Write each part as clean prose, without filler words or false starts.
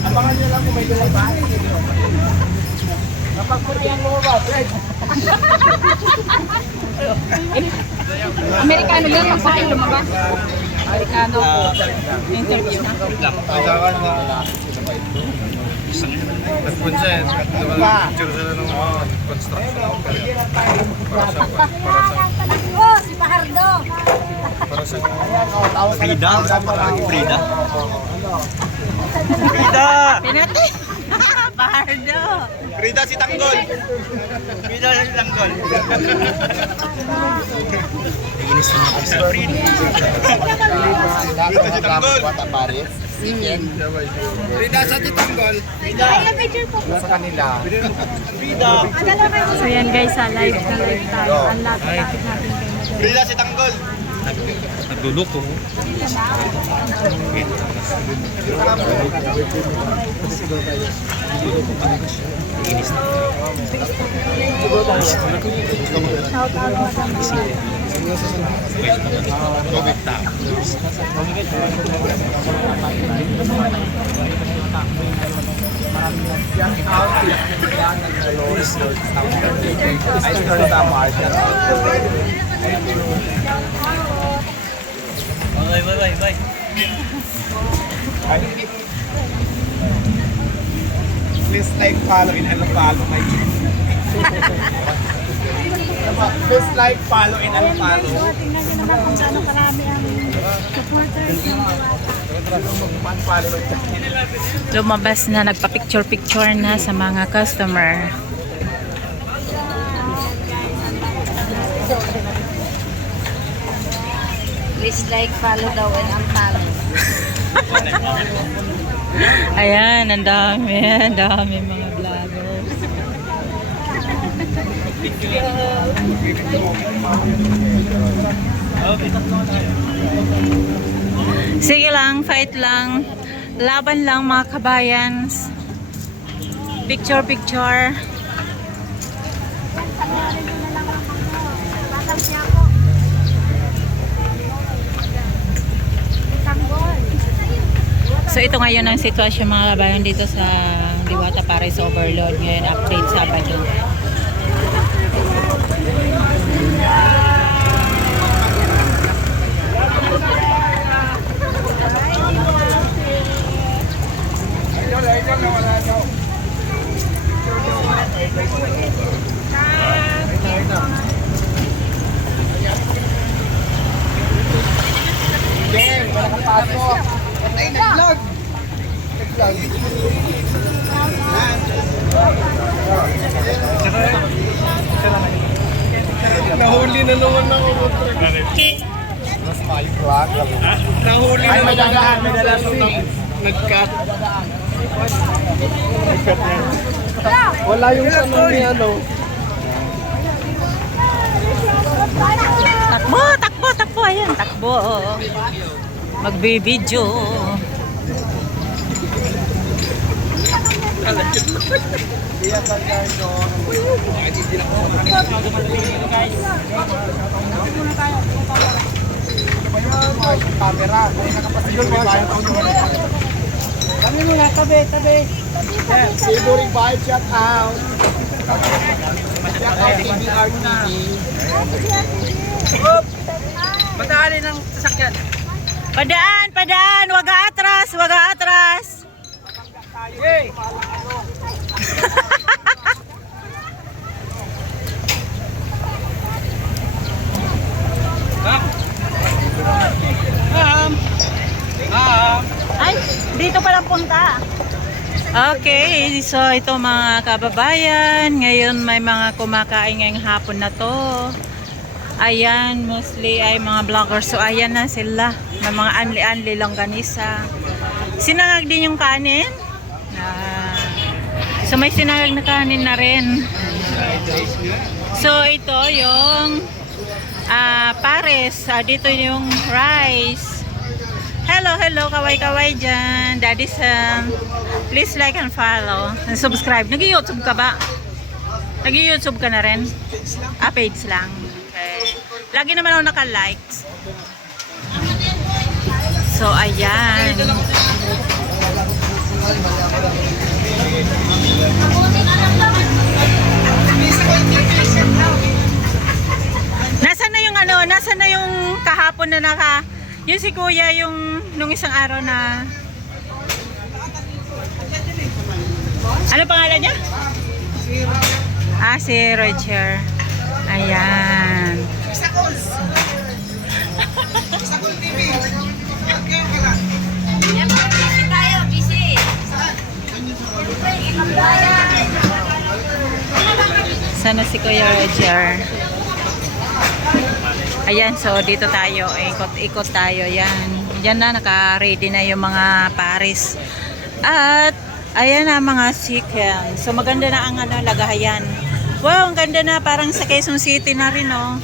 Abangan nyo lang kung may lumabas. Kapag putihan lumabas, Fred. Amerikano yan, magpakain lumabas. Amerikano po. Interview na. Nag-consent, picture sila ng construction. Oh, si Pahardo. Frida? Frida? Frida! Pinati. Pahardo. Frida si Tanggol! Frida si Tanggol! Inis na ako sa Frida. Frida si Tanggol! Frida sa Titanggol! Frida! Sa kanila. Frida! So yan guys, live na live tayo. Ang lapit natin kayo. Frida si Tanggol! Nagdulok ko. Inis na. Shout out mo sa mga. Bye. Please like, follow, and unfollow my Please like, follow, and unfollow. Tingnan nyo naman kung gaano karami ang supporters ng Diwata. Lumabas na, nagpa-picture-picture na sa mga customer. Please like, follow daw, and unfollow. Ayan, ang dami mga vloggers. Sige lang, fight lang. Laban lang mga kabayan. Picture. So ito ngayon ang sitwasyon mga kabayan dito sa Diwata Paris Overload. Ngayon update Sabado. Game, wala kang pasok. Nag-vlog. Nahuli na naman ako. Mas vlog. Nahuli na naman. May dalaan. Nag-cut. Wala yung sanong ni ano. Takbo. Ayan, takbo. Magbe-video. Camera. Nakapasigol mo tayo. Kami muna, tabi. Savoring vibe, shout out. Shout out TBR TV. Padaanin ng sasakyan. Padaan. Wag atras. Hey! Ay, dito pala punta. Okay, so ito mga kababayan, ngayon may mga kumakain ngayong hapon na to. Ayan, mostly ay mga vloggers. So ayan na sila, may mga anli-anli longganisa. Sinangag din yung kanin. So may sinangag na kanin na rin. So ito yung pares. Dito yung rice. Hello, kaway-kaway dyan. Daddy Sam. Please like and follow. And subscribe. Nag-YouTube ka ba? Nag-YouTube ka na rin? Page lang. Okay. Lagi naman ako naka-likes. So, ayan. Nasaan na yung ano, nasaan na yung kahapon na yung si Kuya, yung nung isang araw na, ano pangalan niya? Si Roger. Ayan. Sana si Kuya Roger. Ayan, so dito tayo, ikot-ikot tayo. Yan. Yan na, naka-ready na yung mga paris. At ayan na mga chicken. So maganda na ang lagayan. Wow, ang ganda na, parang sa Quezon City na rin, oh.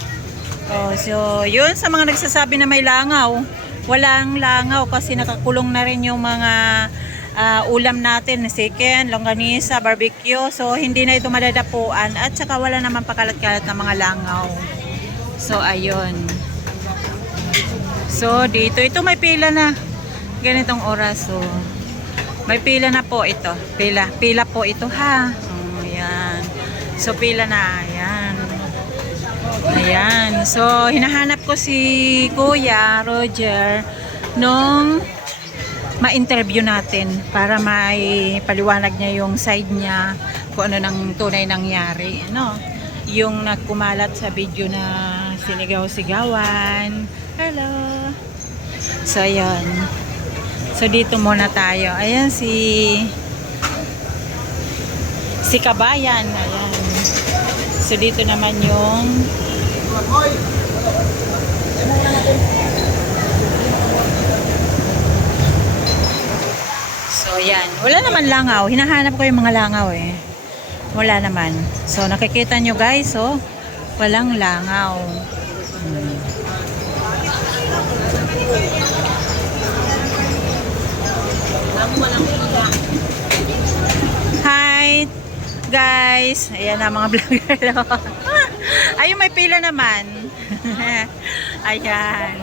So yun sa mga nagsasabi na may langaw. Walang langaw kasi nakakulong na rin yung mga ulam natin, chicken, longganisa, barbecue. So hindi na ito madadapuan at saka wala naman pakalat-kalat na mga langaw. So ayun. So dito, ito may pila na. Ganitong oras, so may pila na po ito. Pila po ito, ha. Ayan. So pila na, ayan. Ayan. So hinahanap ko si Kuya Roger nung ma-interview natin para may paliwanag niya yung side niya kung ano nang tunay nangyari, ano, yung nagkumalat sa video na sinigaw-sigawan. Hello. So ayan. So dito muna tayo. Ayan si Kabayan. Ayan. So dito naman yung so yan. Wala naman langaw. Hinahanap ko yung mga langaw eh. Wala naman. So nakikita nyo guys, oh, walang langaw. Hi guys. Ayan na mga vlogger. Ayun, may pila naman. Ayan.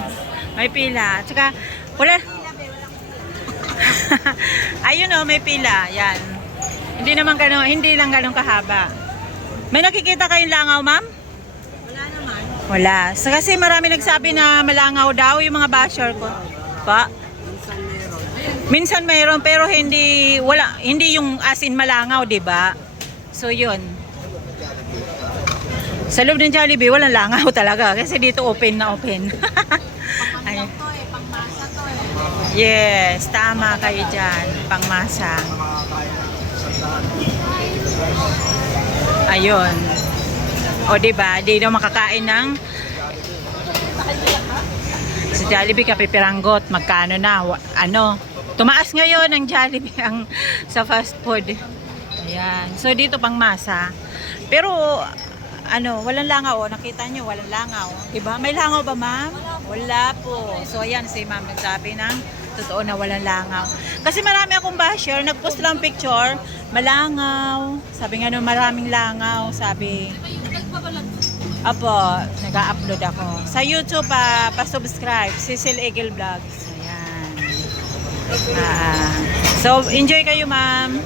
May pila. Tsaka wala. Ayun, oh, may pila. Ayan. Hindi naman gano'n, hindi lang gano'n kahaba. May nakikita kayong langaw, ma'am? Wala naman. Wala. So, kasi marami nagsabi na malangaw daw yung mga basher ko. Pa? Minsan mayroon pero hindi yung asin malangaw, 'di ba? So 'yun. Sa loob ng Jollibee walang langaw talaga kasi dito open na open. Ayun. Pangmasa to Yes, tama kayo diyan, pangmasa. Ayun. O 'di ba? Di daw makakain ng sa Jollibee kapipiranggot, magkano na? Ano? Tumaas ngayon ang Jollibee ang sa fast food. Ayan. So dito pang masa. Pero ano, walang langaw. Oh. Nakita nyo, walang langaw. Diba? May langaw ba, ma'am? Wala po. So ayan, si ma'am nagsabi ng totoo na walang langaw. Kasi marami akong basher, nagpost lang picture, malangaw. Sabi nga no, maraming langaw. Sabi, apo, nag-upload ako. Sa YouTube, pa-subscribe, Cecil Eagle Vlogs. Ayan. So, enjoy kayo, ma'am.